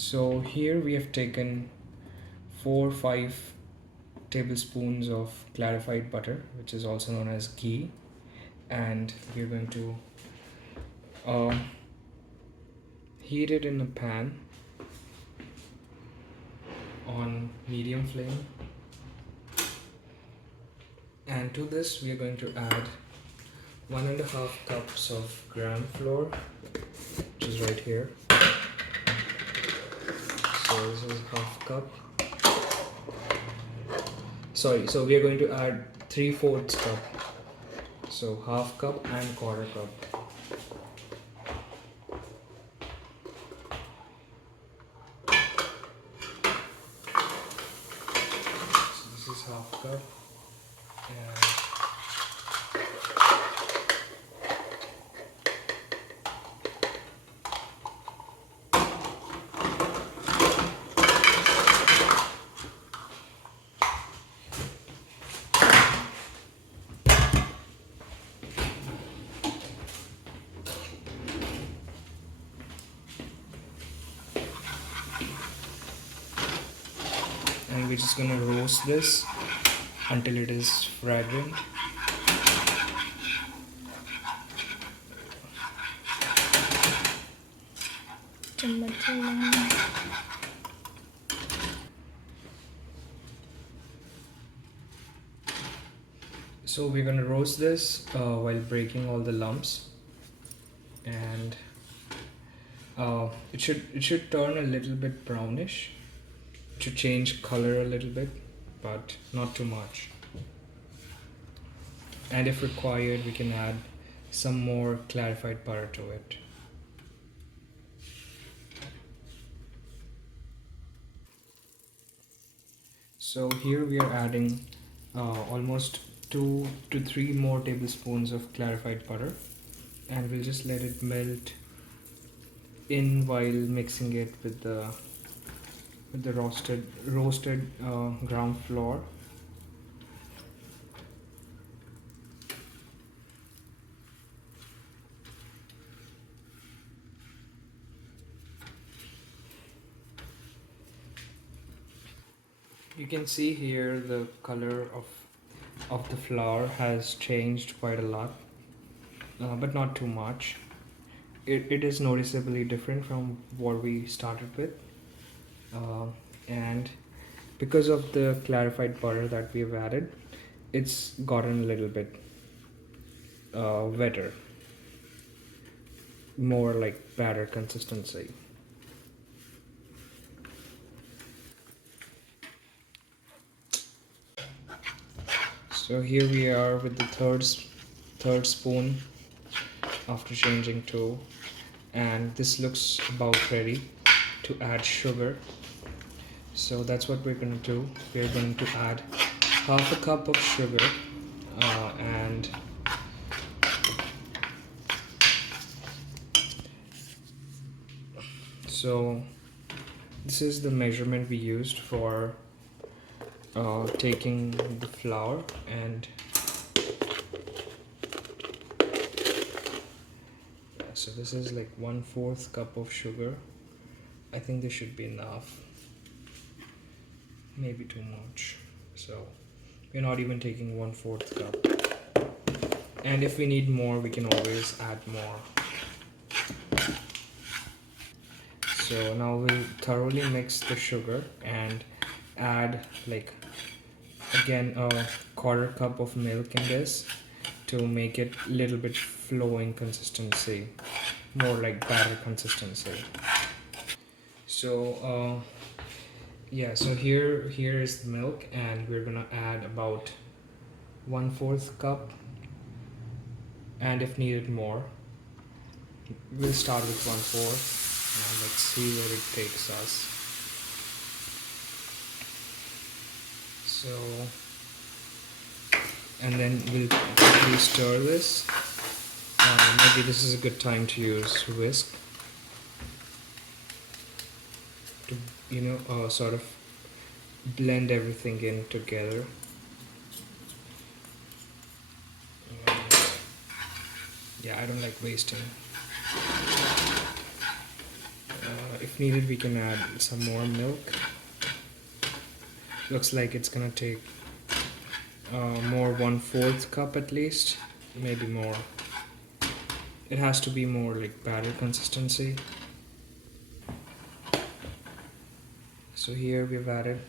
So here we have taken 4-5 tablespoons of clarified butter, which is also known as ghee, and we're going to uh, heat it in a pan on medium flame. And to this we are going to add 1.5 cups of gram flour, which is right here. So this is half cup. Sorry, so we are going to add 3/4 cup. So half cup and quarter cup. So this is half cup. And we're just gonna roast this until it is fragrant. So we're gonna roast this while breaking all the lumps, and it should turn a little bit brownish. It should change color a little bit, but not too much. And if required, we can add some more clarified butter to it. So here we are adding almost 2 to 3 more tablespoons of clarified butter, and we'll just let it melt in while mixing it with the roasted ground flour. You can see here the color of the flour has changed quite a lot, but not too much. It is noticeably different from what we started with, and because of the clarified butter that we've added, it's gotten a little bit wetter, more like batter consistency. So here we are with the third spoon after changing to, and this looks about ready to add sugar. So that's what we're going to do. We're going to add half a cup of sugar, and so this is the measurement we used for taking the flour, and so this is like 1/4 cup of sugar. I think this should be enough, maybe too much. So we're not even taking 1/4 cup, and if we need more we can always add more. So now we'll thoroughly mix the sugar and add like again a quarter cup of milk in this to make it a little bit flowing consistency, more like batter consistency. So yeah, so here is the milk, and we're gonna add about 1/4 cup, and if needed more. We'll start with 1/4. Now let's see where it takes us. So, and then we'll quickly stir this. Maybe this is a good time to use whisk to sort of blend everything in together. Yeah, I don't like wasting. if needed, we can add some more milk. Looks like it's gonna take more 1/4 cup at least, maybe more. It has to be more like batter consistency. So here we've added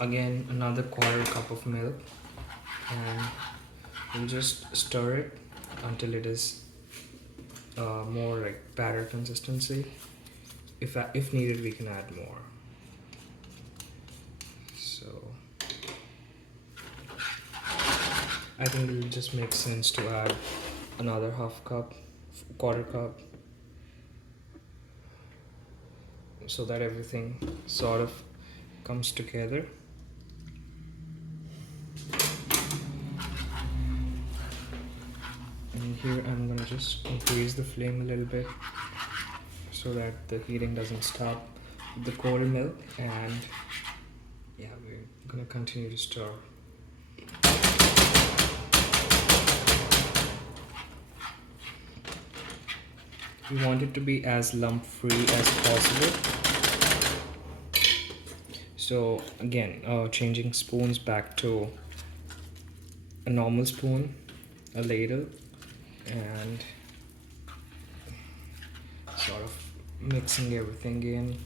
again another 1/4 cup of milk, and we'll just stir it until it is more like batter consistency. If needed, we can add more. So I think it'll just make sense to add another 1/2 cup, 1/4 cup, so that everything sort of comes together. And here I'm gonna just increase the flame a little bit so that the heating doesn't stop with the cold milk, and yeah, we're gonna continue to stir. We want it to be as lump free as possible. So again, changing spoons back to a normal spoon, a ladle, and sort of mixing everything in.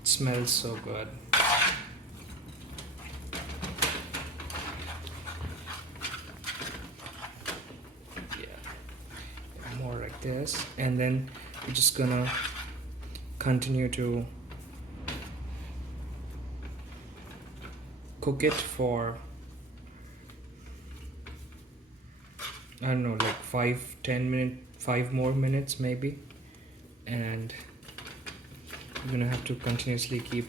It smells so good. More like this, and then we're just gonna continue to cook it for, I don't know, like 5 more minutes maybe, and you're gonna have to continuously keep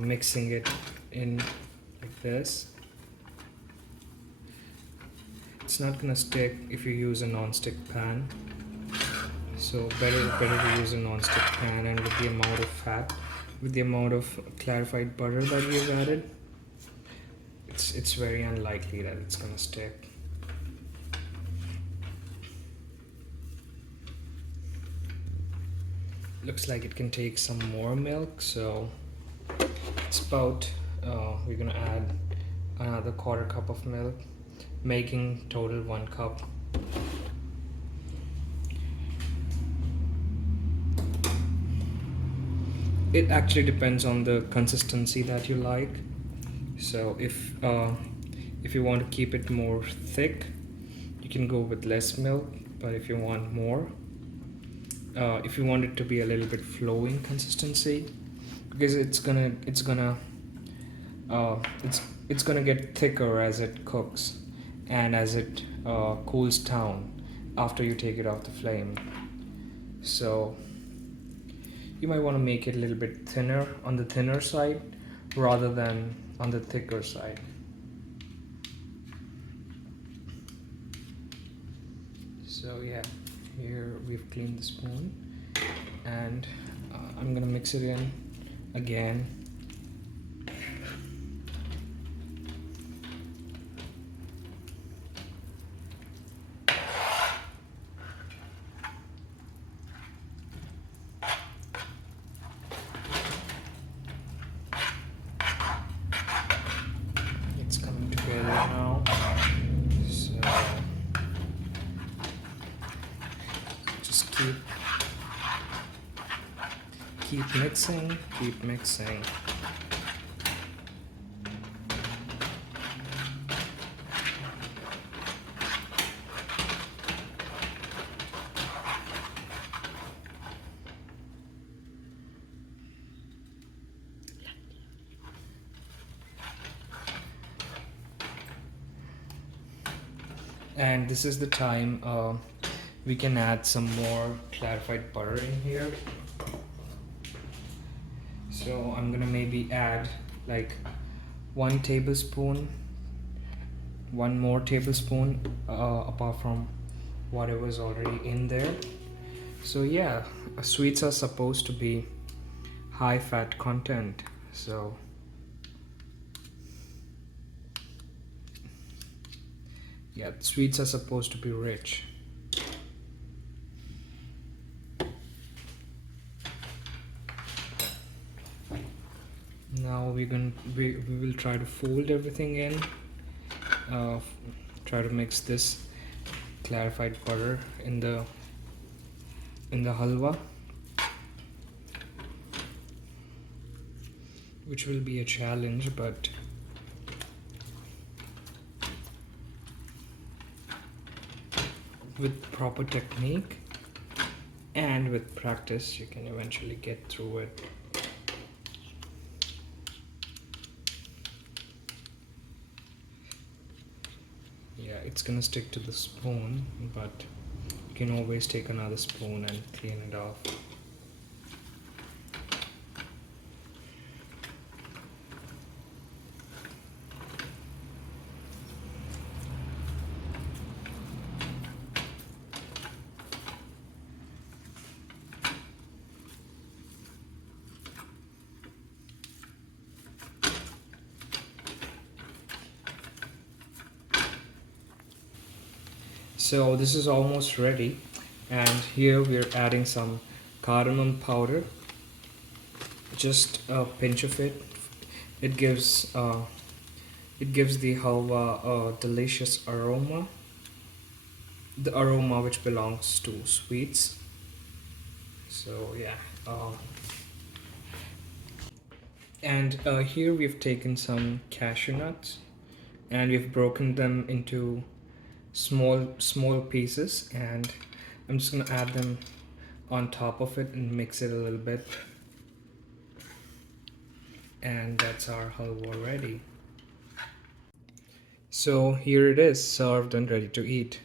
mixing it in like this. It's not gonna stick if you use a non-stick pan, so better to use a non-stick pan. And with the amount of fat, with the amount of clarified butter that we've added, it's very unlikely that it's gonna stick. Looks like it can take some more milk, so it's about we're gonna add another 1/4 cup of milk, making total 1 cup. It actually depends on the consistency that you like. So if you want to keep it more thick, you can go with less milk, but if you want more, if you want it to be a little bit flowing consistency, because it's gonna get thicker as it cooks and as it cools down after you take it off the flame. So you might want to make it a little bit thinner, on the thinner side rather than on the thicker side. So yeah, here we've cleaned the spoon, and I'm gonna mix it in again. It's coming together now, so just keep mixing. And this is the time we can add some more clarified butter in here. So I'm gonna maybe add like 1 tablespoon, 1 more tablespoon apart from whatever's already in there. So yeah, sweets are supposed to be high fat content, so Yeah, sweets are supposed to be rich. Now we will try to fold everything in. Uh, Try to mix this clarified butter in the halwa, which will be a challenge, but with proper technique and with practice, you can eventually get through it. Yeah, it's gonna stick to the spoon, but you can always take another spoon and clean it off. So this is almost ready, and here we're adding some cardamom powder, just a pinch of it. It gives the halwa a delicious aroma, the aroma which belongs to sweets. So yeah, and here we've taken some cashew nuts and we've broken them into small pieces, and I'm just gonna add them on top of it and mix it a little bit, and that's our halwa ready. So here it is, served and ready to eat.